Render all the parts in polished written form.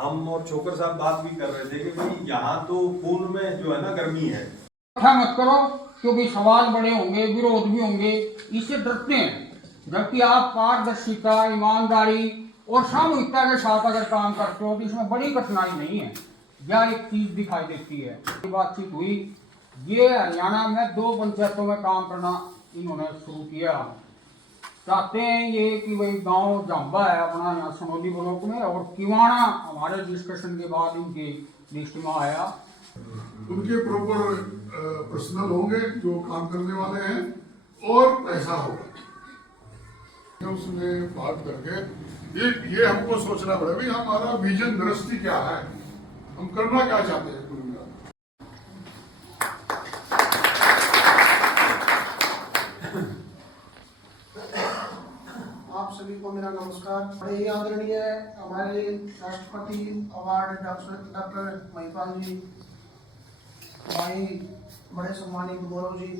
हम और छोकर साहब बात भी कर रहे थे कि भाई यहाँ तो खून में जो है ना गर्मी है। मत करो, क्योंकि सवाल बड़े होंगे, विरोध भी होंगे, इससे डरते हैं। जबकि आप पारदर्शिता, ईमानदारी और सामूहिकता के साथ अगर काम करते हो तो इसमें बड़ी कठिनाई नहीं है। यह एक चीज दिखाई देती है। बातचीत हुई, ये हरियाणा में 2 पंचायतों में काम करना इन्होंने शुरू किया। चाहते हैं ये कि भाई गांव जाम्बा है अपना यहाँ सनौली ब्लॉक में, और किवाणा हमारे डिस्कशन के बाद इनकी लिस्ट में आया। उनके प्रॉपर पर्सनल होंगे जो काम करने वाले हैं और पैसा होगा। उसने बात करके ये हमको सोचना पड़ेगा भाई हमारा विजन दृष्टि क्या है, हम करना क्या चाहते हैं। आप सभी को मेरा नमस्कार। बड़े ही आदरणीय हमारे राष्ट्रपति अवार्ड डॉक्टर महिपाल जी, भाई बड़े सम्मानित गौरव जी,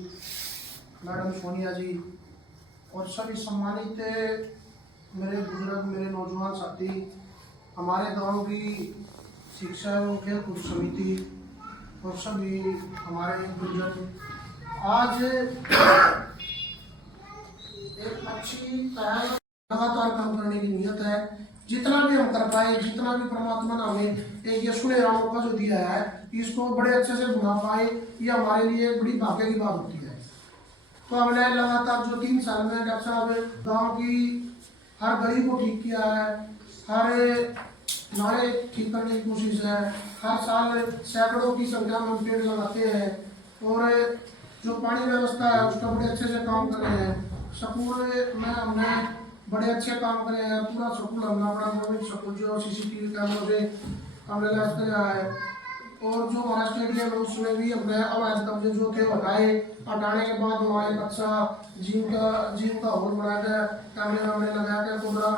मैडम सोनिया जी और सभी सम्मानित मेरे बुजुर्ग, मेरे नौजवान साथी, हमारे गांव की शिक्षा एवं खेलकूद समिति और सभी हमारे बुजुर्ग, आज एक अच्छी पहल लगातार काम करने की नियत है। जितना भी हम कर पाए, जितना भी परमात्मा ने हमें एक ये सुनहरा मौका जो दिया है, इसको बड़े अच्छे से बना पाए, ये हमारे लिए बड़ी भाग्य की बात होती है। तो हमने लगातार जो 3 साल में डॉक्टर साहब गाँव की हर गली को ठीक किया है, हर नाले ठीक करने की कोशिश है, हर साल सैकड़ों की संख्या में पेड़ लगाते हैं और जो पानी व्यवस्था है उसका बड़े अच्छे से काम कर रहे हैं। स्कूल में हमने बड़े अच्छे काम करे हैं। पूरा स्कूल हमने अपना गवर्नमेंट स्कूल जो CCTV कैमरों से हमने लैस किया है। और जो हमारा स्टेडियम है उसमें भी हमने अवैध कब्जे जो थे हटाने के बाद वहाँ एक अच्छा जिम का हॉल बनाया, कैमरे हमने लगा के पूरा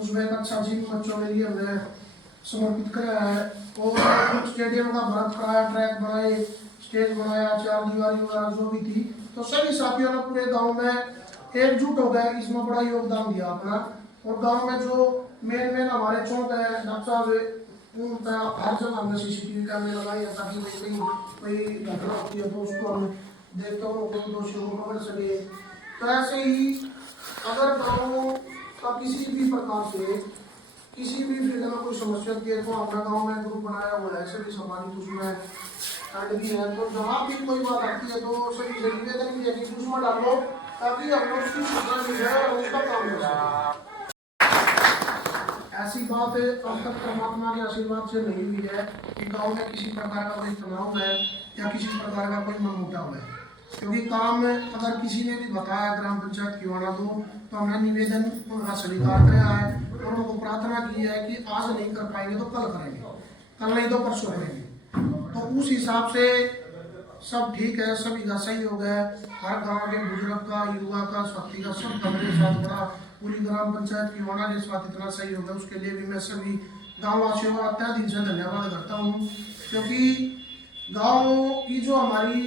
उसमें एक अच्छा जिम बच्चों के लिए हमने समर्पित कराया है। और स्टेडियम का भरत कराया, ट्रैक बनाए, स्टेज बनाया, 4 दीवारी वगैरह जो भी थी। तो सभी साथियों ने पूरे गाँव में एकजुट हो गए, इसमें बड़ा योगदान दिया अपना। और गांव में जो मेन हमारे चौक है डॉक्टर साहब, हर जगह हमने CCTV कैमरे लगाए हैं ताकि कोई घटना होती है तो उसको हम देखते हो दोषियों को पकड़ सके। तो ऐसे ही अगर गाँव का किसी भी प्रकार से किसी भी फील्ड में कोई समस्या होती है तो अपना गाँव में ग्रुप बनाया हुआ है, सभी सम्मानित उसमें ऐड भी है। तो जहाँ भी कोई बात आती है तो सभी से निवेदन भी है कि उसमें डालो ताकि हम लोग उसकी सूचना मिल जाए और उसका काम कर सकें। ऐसी बात अब तक परमात्मा के आशीर्वाद से नहीं हुई है कि गांव में किसी प्रकार का कोई तनाव है या किसी प्रकार का कोई मनमुटाव है। क्योंकि काम अगर किसी ने भी बताया ग्राम पंचायत किवाणा तो हमने निवेदन उनका स्वीकार किया है और उनको प्रार्थना की है कि आज नहीं कर पाएंगे तो कल करेंगे, कल नहीं तो परसों करेंगे। तो उस हिसाब से सब ठीक है, सभी का सहयोग है। हर गांव के बुजुर्ग का, युवा का, साथी का, सब मेरे साथ बड़ा पूरी ग्राम पंचायत किवाणा के साथ इतना सहयोग है, उसके लिए भी मैं सभी गाँव वासियों का तहे दिल से धन्यवाद करता हूँ। क्योंकि गाँव की जो हमारी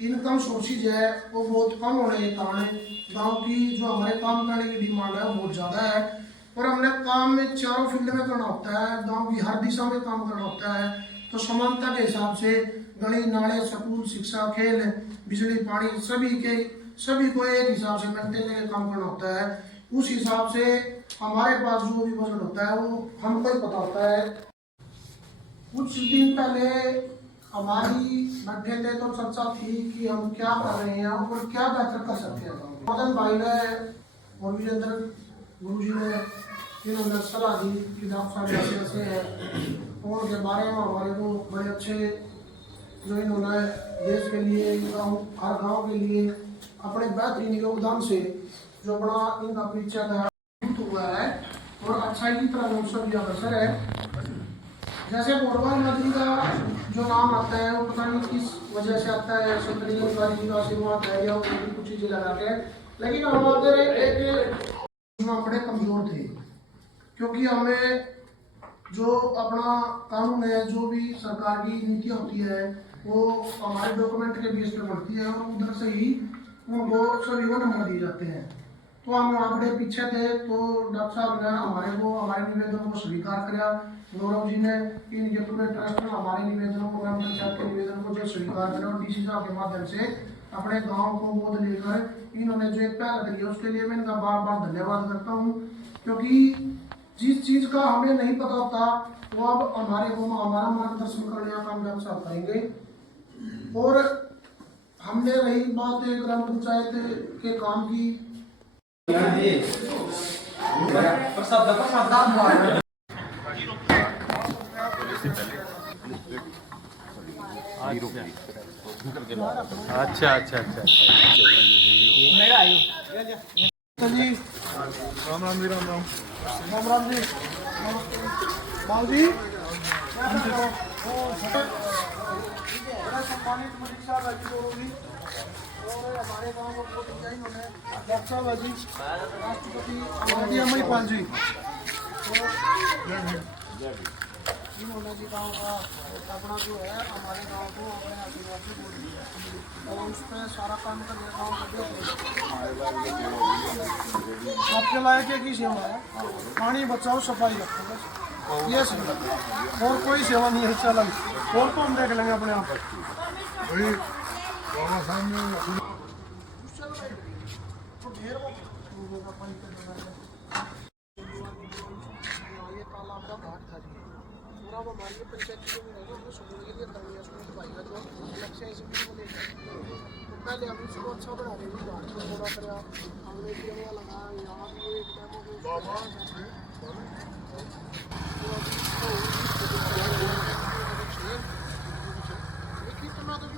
इनकम सोर्सेज है वो बहुत कम होने के कारण गाँव की जो हमारे काम करने की डिमांड है वो बहुत ज़्यादा है। और हमने काम में चारों फील्ड में करना होता है, गाँव की हर दिशा में काम करना होता है। तो समानता के हिसाब से गली नाले, स्कूल, शिक्षा, खेल, बिजली, पानी सभी को एक हिसाब से मेंटेन करके काम करना होता है। उस हिसाब से हमारे पास जो भी बजट होता है वो हमको ही पता होता है। कुछ दिन पहले हमारी बैठे थे तो चर्चा थी कि हम क्या कर रहे हैं और क्या बेहतर कर सकते हैं। मदन भाई ने और विजेंद्र गुरु जी ने इन्होंने सलाह दी कि डॉक्टर साहब ऐसे है उनके बारे में हमारे को बड़े अच्छे जो इन्होंने देश के लिए, हर गांव के लिए अपने बेहतरीन योगदान से जो बड़ा इनका परिचय हुआ है और अच्छाई की तरफ हम सब अग्रसर है। जैसे बोरवाल नदी का जो नाम आता है वो पता नहीं किस वजह से आता है, संतरी जी का आशीर्वाद है या कुछ चीजें लगा के, लेकिन हमारे एक बड़े कमजोर थे। क्योंकि हमें जो अपना कानून है, जो भी सरकार की नीतियाँ होती है वो हमारे डॉक्यूमेंट के बेस पे बनती है और उधर से ही उनको सभी को नंबर दिए जाते हैं। तो हम वहाँ बड़े पीछे थे, तो डॉक्टर साहब ने हमारे निवेदन को स्वीकार किया। गौरव जी ने इनके पूरे ट्रस्ट में हमारे निवेदनों को, ग्राम पंचायत के निवेदन को जो स्वीकार करा और डीसी साहब के माध्यम से अपने गाँव को गोद लेकर इन्होंने जो एक पहल करी है उसके लिए मैं इनका बार बार धन्यवाद करता हूँ। क्योंकि जिस चीज़ का हमें नहीं पता होता वो अब हमारे को हमारा मार्गदर्शन करने का काम डॉक्टर साहब करेंगे। और हमने रही बात ग्राम पंचायत के काम की, अच्छा अच्छा अच्छा जी राम राम जी, राम राम। राम राम जी, बाबू जी सम्मानित मलिक साहब हाजी गौरव जी और हमारे गांव को बहुत दिया इन्होंने डॉक्टर साहब हाजी राष्ट्रपति अमरीपाल जी, इन्होंने जी गाँव का अपना जो है हमारे गाँव को अपने आशीर्वाद से बोल दिया और उस पर सारा काम करने गाँव को देख लिया। आपके लायक है की सेवा है, पानी बचाओ सफाई रखो, बस ये सेवा और कोई सेवा नहीं है। चलन और तो हम देख लेंगे अपने आप। वही बाबा साहब ने ये तालाब का घाट था जी, पूरा वो हमारी पंचायत में हमने सुकून के लिए करनी है, उसमें भाई का जो लक्ष्य है इसी को लेकर तो पहले हम इसको अच्छा बना रहे हैं। घाट को थोड़ा सा हमने भी लगाया, यहाँ भी एक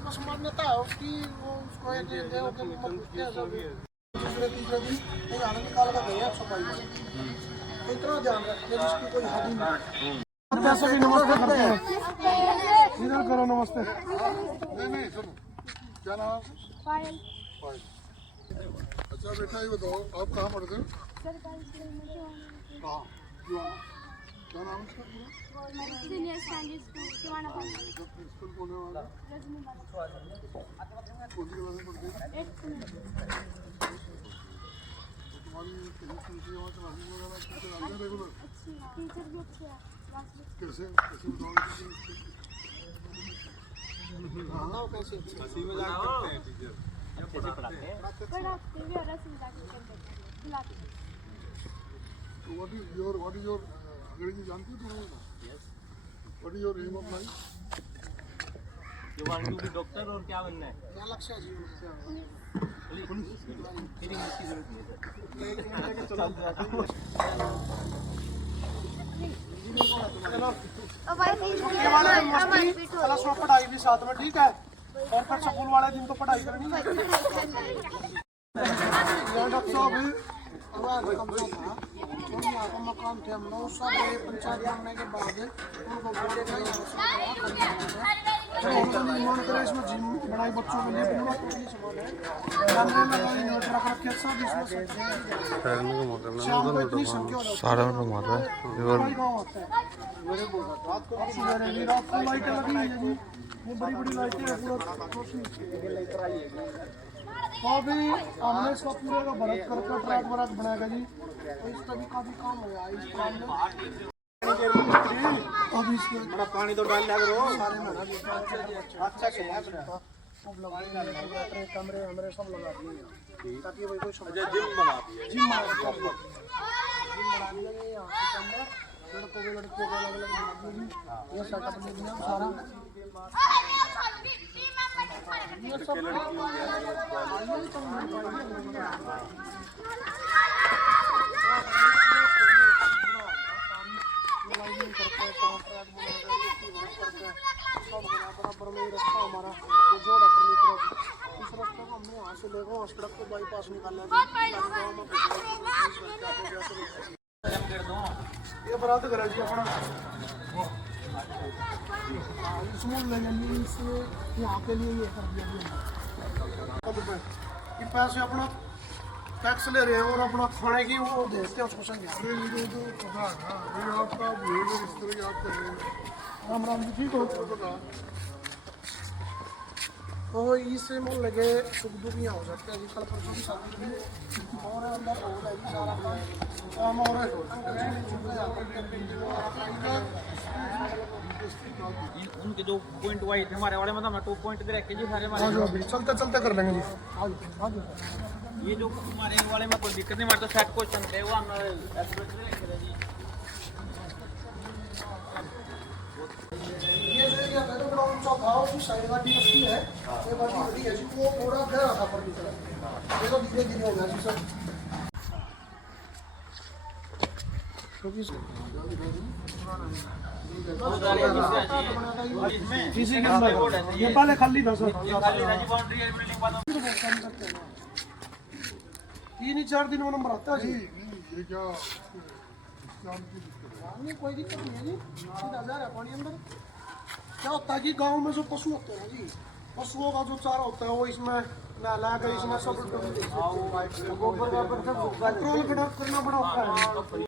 बस मान्यता है उसकी, वो उसको दूसरे तीसरे दिन नहीं आने निकाल कर गए सफाई में, इतना ध्यान रखिए जिसकी कोई हद ही नहीं। सभी नमस्ते करते हैं, इधर करो नमस्ते। नहीं सुनो, क्या नाम? पायल। अच्छा बेटा ये बताओ आप कहाँ पढ़ते हो? सरकारी स्कूल में कहाँ? क्या नाम है इसका? सीनियर सेकेंडरी स्कूल किवाना स्कूल कौन है वाला? कौन सी क्लास में पढ़ते हो? 8th में। तो तुम्हारी वहाँ क्लासेस वगैरह टीचर आते हैं रेगुलर? अच्छी है, टीचर भी अच्छे हैं, क्लास भी कैसे कैसे बताओ? पढ़ाते भी और रस्म जाके खिलाते हैं। तो what is your अंग्रेजी जानती हो तुम? What is your aim of life? You want to be doctor और क्या बनना है? क्या लक्ष्य है जीवन से? क्लास में पढ़ाई भी साथ में, ठीक है, और फिर स्कूल वाले दिन तो पढ़ाई करनी है। डॉक्टर साहब यहाँ का मकान थे हम लोग सब पंचायत बनने के बाद उनको बोले गए निर्माण करें, इसमें जिम बनाई बच्चों के लिए पूरा कोई सामान है, कैमरे लगाए, इन्वर्टर रख रखे सब इसमें शाम को इतनी संख्या गाँव होता है। रात को लाइटें लगी है जी, वो बड़ी बड़ी लाइटें हैं पूरा। तो अभी हमने इसका पूरे का भरत करके ट्रैक वरक बनाएगा जी, तो इसका भी काफी काम हो गया इस काम में। अब इसमें बड़ा पानी तो डाल लिया करो सारे में, अच्छा से सब लगा दिए, कमरे हमरे सब लगा दिए ताकि वही कोई जिम बना दिया, जिम बना दिया यहाँ के अंदर लड़कों के अलग अलग बना दिए, ये सेटअप ले दिया सारा। ये सब बराबर में रास्ता हमारा जोड़ अपनी तरफ, इस रास्ते को हमने यहाँ से लेकर सड़क को बाईपास निकाला। ये बरात करा जी अपना इसमें लेंगे, इससे यहाँ के लिए ये कर दिया। ये पैसे अपना टैक्स ले रहे हैं और अपना खाने की वो देते हैं उसको संज्ञा। तो पता है ना, अभी आपका बिहेवियर इस तरह की आप कर रहे हैं। राम राम जी, ठीक हो? तो इससे मोल लगे सुख दुख यहाँ हो सकते हैं जी। कल परसों की शादी हुई और अंदर हो जाएगी सारा काम और उनके जो पॉइंट वाइज हमारे वाले मतलब 2 पॉइंट दे रखे जी सारे हाँ हमारे जी अभी चलते चलते कर लेंगे जी। हाँ जी हाँ जी ये जो हमारे वाले में कोई दिक्कत नहीं, हमारे तो सेट क्वेश्चन थे वो हम एस्टिमेट दे रखे थे जी। ये जो एरिया है तो बड़ा ऊंचा था, उसकी साइड वाली रस्सी है, ये वाली बड़ी है जी, वो थोड़ा गहरा था पर निकला, ये तो धीरे धीरे हो गया जी सर। क्योंकि किसी के अंदर ये पहले खाली था सर, ये खाली राजी बाउंड्री है बिल्डिंग बाद 3-4 दिन में नंबर आता है जी। ये क्या नहीं कोई दिक्कत नहीं है जी, सीधा जा रहा है पानी अंदर। क्या होता है कि गांव में जो पशु होते हैं ना जी, पशुओं का जो चारा होता है वो इसमें नहला कर इसमें सब कंट्रोल करना पड़ा होता है।